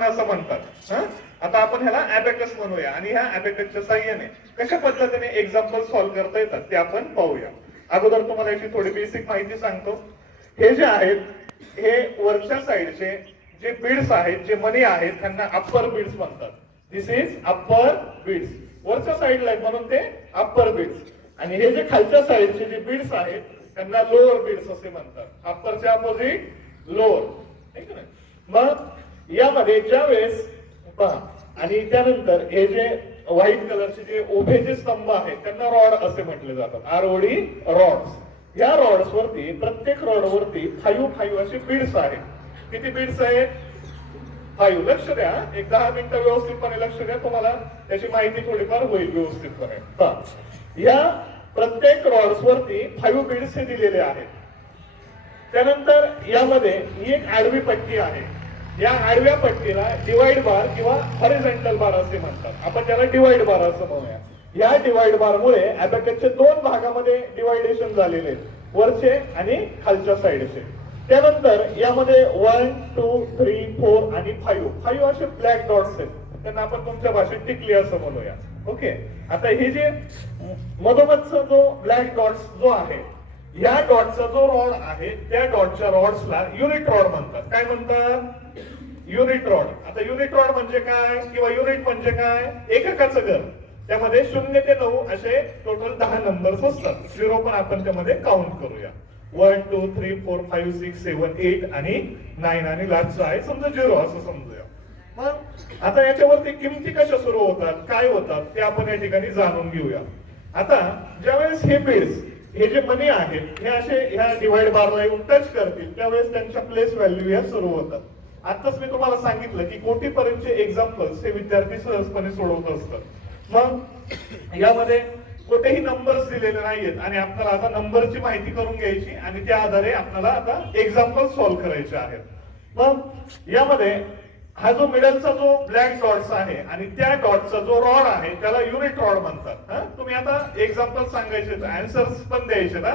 असं म्हणतात. आता आपण ह्याला अबॅकस म्हणूया आणि ह्या अबॅकसच्या साह्याने कशा पद्धतीने एक्झाम्पल सॉल्व्ह करता येतात ते आपण पाहूया. अगोदर तुम्हाला याची थोडी बेसिक माहिती सांगतो. हे जे आहेत हे वरच्या साईडचे जे बिड्स आहेत जे मनी आहेत त्यांना अप्पर बीड्स म्हणतात. दिस इज अप्पर बीड्स वरच्या साईडला आहेत म्हणून ते अप्पर बीड्स आणि हे जे खालच्या साईडचे जे बिड्स आहेत त्यांना लोअर बीड्स असे म्हणतात. अप्परच्या अपोजिट लोअर ठीक आहे ना? मग यामध्ये ज्या वेळेस आणि त्यानंतर हे जे व्हाईट कलरचे जे उभे जे स्तंभ आहेत त्यांना रॉड असे म्हटले जातात. आर ओडी रॉड्स या रॉड्स वरती प्रत्येक रॉड वरती फाईव्ह फाईव्ह असे बीड्स आहेत. किती बीड्स आहेत? फाईव्ह. लक्ष द्या. एक दहा मिनिटं व्यवस्थितपणे लक्ष द्या तुम्हाला. त्याची माहिती थोडीफार होईल व्यवस्थितपणे. पहा. या प्रत्येक रॉड्स वरती फाईव्ह बीड्स हे दिलेले आहेत. त्यानंतर यामध्ये ही एक आडवी पट्टी आहे. या आडव्या पट्टीला डिवाइड बार किंवा हॉरिझॉन्टल बार असे म्हणतात. आपण त्याला डिवाइड बार असं म्हणूया. या डिवाइड बार मुळे अबॅकसचे दोन भागामध्ये डिवायडेशन झालेले आहेत. वरचे आणि खालच्या साईडचे त्यानंतर यामध्ये वन टू थ्री फोर आणि फाईव्ह फाईव्ह असे ब्लॅक डॉट्स आहेत. त्यांना आपण तुमच्या भाषेत टिकली असं म्हणूया. ओके आता हे जे मधोमधचा जो ब्लॅक डॉट्स जो आहे या डॉटचा जो रॉड आहे त्या डॉटच्या रॉड्सला युनिट रॉड म्हणतात. काय म्हणतात? युनिट रॉड आता युनिट रॉड म्हणजे काय किंवा युनिट म्हणजे काय? एककाचं घर त्यामध्ये शून्य ते नऊ असे टोटल दहा नंबर्स असतात. झिरो पण आपण त्यामध्ये काउंट करूया. One two three four five six seven eight आणि नाईन आणि लास्ट आहे. समजा झिरो असं समजूया. मग आता याच्यावरती किमती कशा सुरू होतात? काय होतात? ते आपण या ठिकाणी जाणून घेऊया. आता ज्यावेळेस हे बेस हे जे मनी आहेत हे असे ह्या डिवाइड बारला येऊन टच करतील त्यावेळेस त्यांच्या प्लेस व्हॅल्यू या सुरू होतात. आताच मी तुम्हाला सांगितलं की कोटीपर्यंतचे एक्झाम्पल्स हे विद्यार्थी सहजपणे सोडवत असतात. मग यामध्ये कुठेही नंबर्स दिलेले नाहीयेत आणि आपल्याला आता नंबरची माहिती करून घ्यायची आणि त्या आधारे आपल्याला आता एक्झाम्पल सॉल्व्ह करायचे आहेत. मग यामध्ये हा जो मिडलचा जो ब्लॅक डॉट्स आहे आणि त्या डॉटचा जो रॉड आहे त्याला युनिट रॉड म्हणतात. तुम्ही आता एक्झाम्पल सांगायचे आन्सर्स पण द्यायचे ना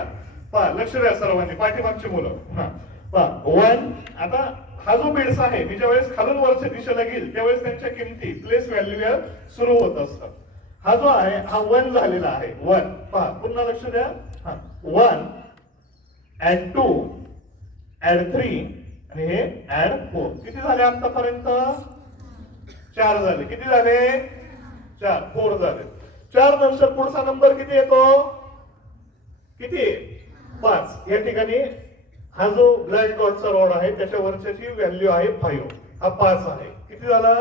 पहा लक्ष द्या सर्वांनी पाठीमागची मुलं. हा. पहा वन आता हा जो बिड्स आहे मी ज्यावेळेस खालून वरच्या दिशेला घेईल त्यावेळेस त्यांच्या किमती प्लेस व्हॅल्यू या सुरू होत असतात. हा जो आहे हा वन झालेला आहे. वन. पहा पुन्हा लक्ष द्या. हा one add two add three आणि हे ऍड फोर किती झाले आतापर्यंत? चार झाले. किती झाले? चार. फोर झाले. चार नंतर पुढचा नंबर किती येतो? किती? पाच. या ठिकाणी हा जो ब्लॅक डॉटचा रॉड आहे त्याच्या वरच्याची व्हॅल्यू आहे फाईव्ह. हा पाच आहे. किती झाला?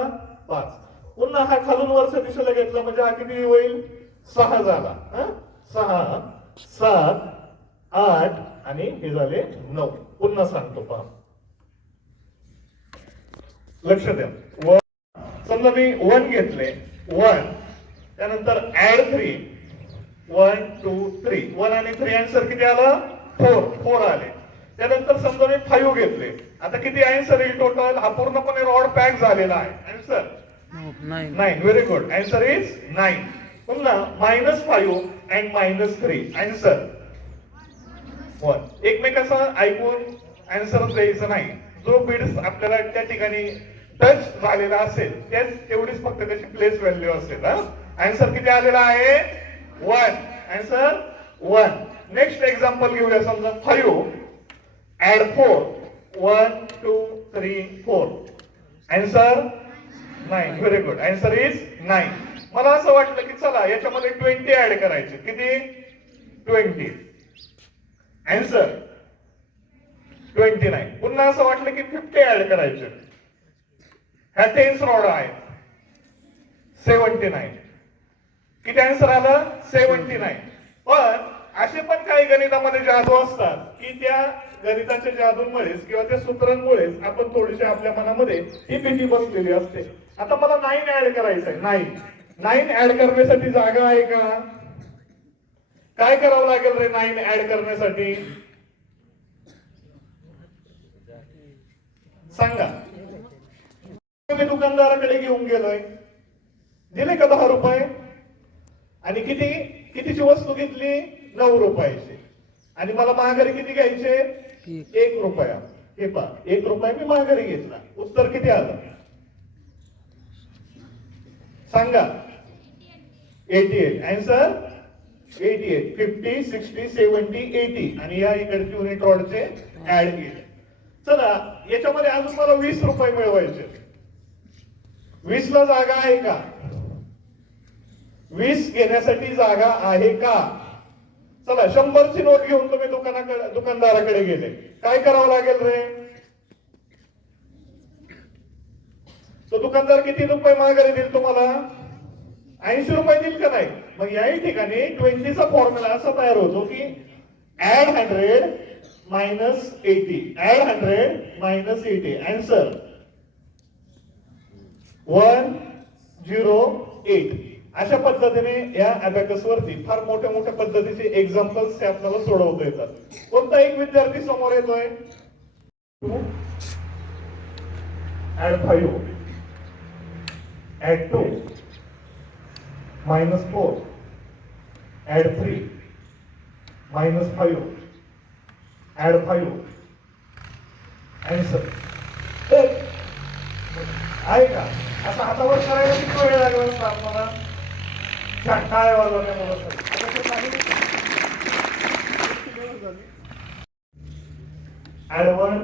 पाच. पुन्हा हा खालून वरच्या दिशेला घेतला म्हणजे हा किती होईल? सहा झाला. हा? सहा सात आठ आणि हे झाले नऊ. पुन्हा सांगतो पहा. लक्ष द्या. वन. समजा मी वन घेतले. वन. त्यानंतर add three one two three one आणि थ्री आन्सर किती आला? फोर फोर आले. त्यानंतर समजा मी फाईव्ह घेतले. आता किती आन्सर येईल टोटल हा पूर्णपणे रॉड पॅक झालेला आहे. नाही nine very good answer is nine पुन्हा minus five and minus three answer one एकमेकाचं ऐकून आन्सर द्यायचं नाही. जो बिड्स आपल्याला त्या ठिकाणी टच झालेला असेल तेच तेवढीच फक्त त्याची प्लेस व्हॅल्यू असेल आन्सर किती आलेला आहे? One answer one next example घेऊया समजा five add four one two three four answer nine very good answer is nine मला असं वाटलं की चला याच्यामध्ये ट्वेंटी ऍड करायचे. किती? ट्वेंटी आन्सर ट्वेंटी नाईन पुन्हा असं वाटलं की फिफ्टी ऍड करायचे. ह्या टेन्स रॉड आहे. सेवन्टी नाईन किती अँसर आलं? सेवन्टी नाईन पण असे पण काही गणितामध्ये जादू असतात की त्या गणिताच्या जादूंमुळेच किंवा त्या सूत्रांमुळेच आपण थोडीशी आपल्या मनामध्ये ही भीती बसलेली असते. आता मला नाईन ऍड करायचं आहे नाईन नाईन ऍड करण्यासाठी जागा आहे का? काय करावं लागेल रे नाईन ऍड करण्यासाठी? सांगा. मी दुकानदाराकडे घेऊन गेलोय. दिले का दहा रुपये? आणि किती? कितीची वस्तू घेतली? नऊ रुपयाची. आणि मला महागारी किती घ्यायचे? एक. रुपया. हे पहा एक रुपया मी महागारी घेतला. उत्तर किती आलं? सांगा. Eighty eight answer eighty eight fifty sixty seventy eighty आणि या इकडचे युनिट रॉडचे ऍड एट चला याच्यामध्ये अजून मला वीस रुपये मिळवायचे. वीस ला जागा आहे का? वीस घेण्यासाठी जागा आहे का? चला शंभरची नोट घेऊन तुम्ही दुकानाकडे दुकानदाराकडे गेले. काय करावं लागेल रे? तो दुकानदार किती रुपये माघारी देईल तुम्हाला? ऐंशी रुपये देईल का नाही? मग याही ठिकाणी ट्वेंटीचा फॉर्म्युला असा तयार होतो की add hundred minus eighty add hundred minus eighty answer one zero eight अशा पद्धतीने या अबॅकस वरती फार मोठ्या मोठ्या पद्धतीचे एक्झाम्पल्स ते आपल्याला सोडवता येतात. कोणता एक विद्यार्थी समोर येतोय? Two add five add two minus four add three minus five add five answer आहे का असं हातावर करायला किती वेळ लागला असता आम्हाला काय वाजवण्या मला add one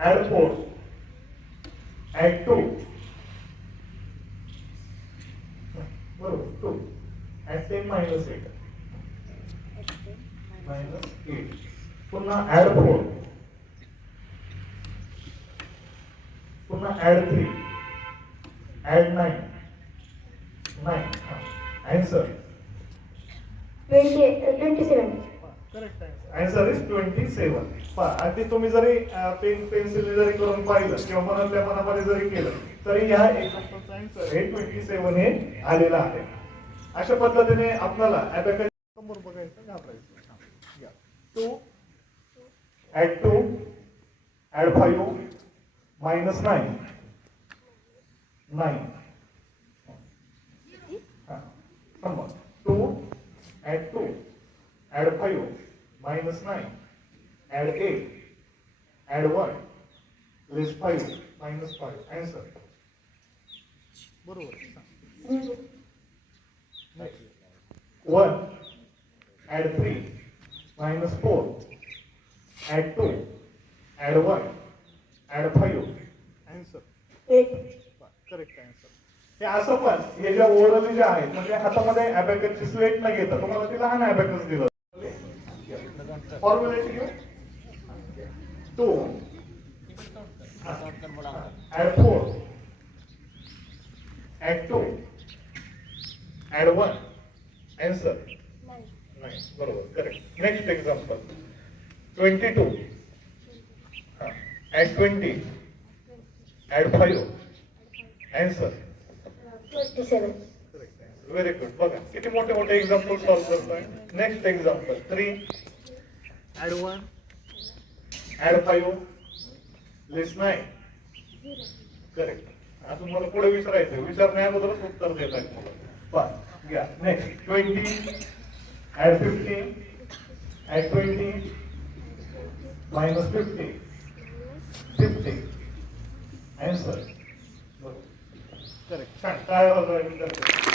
add four add two बरोबर two add ten minus eight minus eight पुन्हा ऍड फोर पुन्हा add three add nine nine answer twenty twenty seven correct answer is twenty seven अगदी तुम्ही जरी पेन पेन्सिल जरी करून पाहिलं किंवा मनातल्या मनामध्ये जरी केलं तरी ह्या आन्सर हे ट्वेंटी सेवन हे आलेलं आहे. अशा पद्धतीने आपल्याला अबॅकस समोर बघायचं घाबरायचं. Two add two add five minus nine nine. समोर two add two add five minus nine add eight add one less five minus five answer बरोबर. One add three minus four add two add one add five answer eight correct answer हे असं पण हे ज्या orally ज्या आहेत म्हणजे हातामध्ये अबॅकसची स्लेट न घेता तुम्हाला ती लहान अबॅकस दिलं. फॉर्म्युलेट घेऊ two add four add two add one answer नाही बरोबर. Correct next example twenty two add twenty add five answer very good बघा किती मोठे मोठे एक्झाम्पल सॉल्व्ह करतोय? Next example three add one add five less nine correct अजून मला पुढे विचारायचं विचारण्या अगोदरच उत्तर देत आहे बस घ्या. Next twenty add fifty add twenty minus fifty fifty answer correct छान काय वाजवायचं